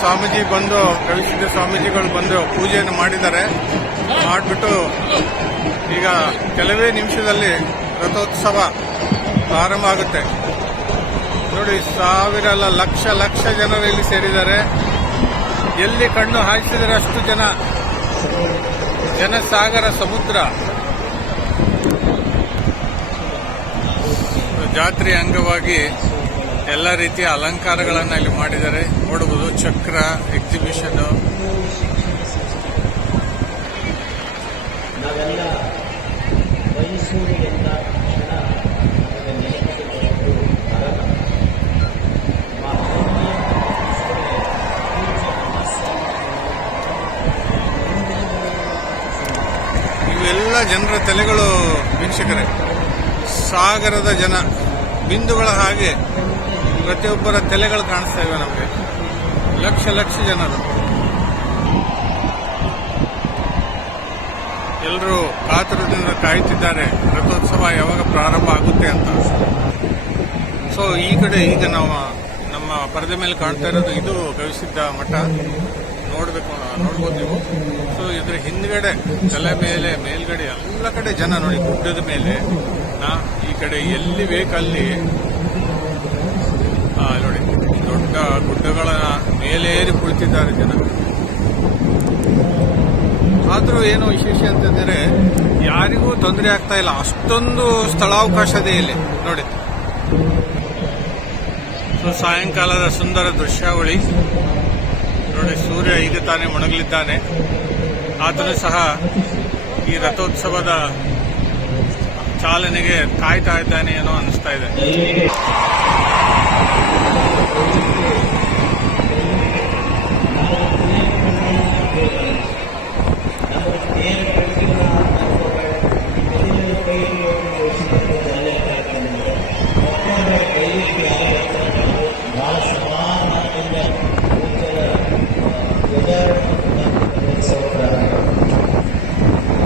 ಸ್ವಾಮೀಜಿ ಬಂದು ಕವಿಸಿದ್ದ ಸ್ವಾಮೀಜಿಗಳು ಬಂದು ಪೂಜೆಯನ್ನು ಮಾಡಿದ್ದಾರೆ. ಮಾಡಿಬಿಟ್ಟು ಈಗ ಕೆಲವೇ ನಿಮಿಷದಲ್ಲಿ ರಥೋತ್ಸವ ಪ್ರಾರಂಭ ಆಗುತ್ತೆ. ನೋಡಿ, ಸಾವಿರ ಅಲ್ಲ, ಲಕ್ಷ ಲಕ್ಷ ಜನರು ಇಲ್ಲಿ ಸೇರಿದ್ದಾರೆ. ಎಲ್ಲಿ ಕಣ್ಣು ಹಾಯಿಸಿದರೆ ಅಷ್ಟು ಜನಸಾಗರ, ಸಮುದ್ರ. ಜಾತ್ರೆ ಅಂಗವಾಗಿ ಎಲ್ಲ ರೀತಿಯ ಅಲಂಕಾರಗಳನ್ನು ಇಲ್ಲಿ ಮಾಡಿದ್ದಾರೆ. ನೋಡಬಹುದು, ಚಕ್ರ ಎಕ್ಸಿಬಿಷನ್. ಇವೆಲ್ಲ ಜನರ ತಲೆಗಳು ವೀಕ್ಷಕರೇ, ಸಾಗರದ ಜನ, ಬಿಂದುಗಳ ಹಾಗೆ ಪ್ರತಿಯೊಬ್ಬರ ತಲೆಗಳು ಕಾಣಿಸ್ತಾ ಇವೆ ನಮಗೆ. ಲಕ್ಷ ಲಕ್ಷ ಜನರು ಎಲ್ಲರೂ ಕಾತುರದಿಂದ ಕಾಯುತ್ತಿದ್ದಾರೆ ರಥೋತ್ಸವ ಯಾವಾಗ ಪ್ರಾರಂಭ ಆಗುತ್ತೆ ಅಂತ. ಸೊ ಈ ಕಡೆ ಈಗ ನಾವು ನಮ್ಮ ಪರದೆ ಮೇಲೆ ಕಾಣ್ತಾ ಇರೋದು ಇದು ಗವಿಸಿದ್ದ ಮಠ. ನೋಡ್ಬೋದು ನೀವು. ಸೊ ಇದ್ರ ಹಿಂದ್ಗಡೆ, ತಲೆ ಮೇಲೆ, ಮೇಲ್ಗಡೆ ಎಲ್ಲ ಕಡೆ ಜನ ನೋಡಿ. ಗುಡ್ಡದ ಮೇಲೆ, ಈ ಕಡೆ ಎಲ್ಲಿ ಬೇಕಲ್ಲಿ ನೋಡಿ, ದೊಡ್ಡ ಗುಡ್ಡಗಳ ಮೇಲೇರಿ ಕುಳಿತಿದ್ದಾರೆ ಜನ. ಆದರೂ ಏನೋ ವಿಶೇಷ ಅಂತಂದರೆ ಯಾರಿಗೂ ತೊಂದರೆ ಆಗ್ತಾ ಇಲ್ಲ, ಅಷ್ಟೊಂದು ಸ್ಥಳಾವಕಾಶ ಇದೆ ಇಲ್ಲಿ ನೋಡಿ. ಸೊ ಸಾಯಂಕಾಲದ ಸುಂದರ ದೃಶ್ಯಾವಳಿ ನೋಡಿ. ಸೂರ್ಯ ಈಗ ತಾನೇ ಮುಣಗಲಿದ್ದಾನೆ. ಆತನು ಸಹ ಈ ರಥೋತ್ಸವದ ಚಾಲನೆಗೆ ಕಾಯ್ತಾ ಇದ್ದಾನೆ ಏನೋ ಅನಿಸ್ತಾ ಇದೆ.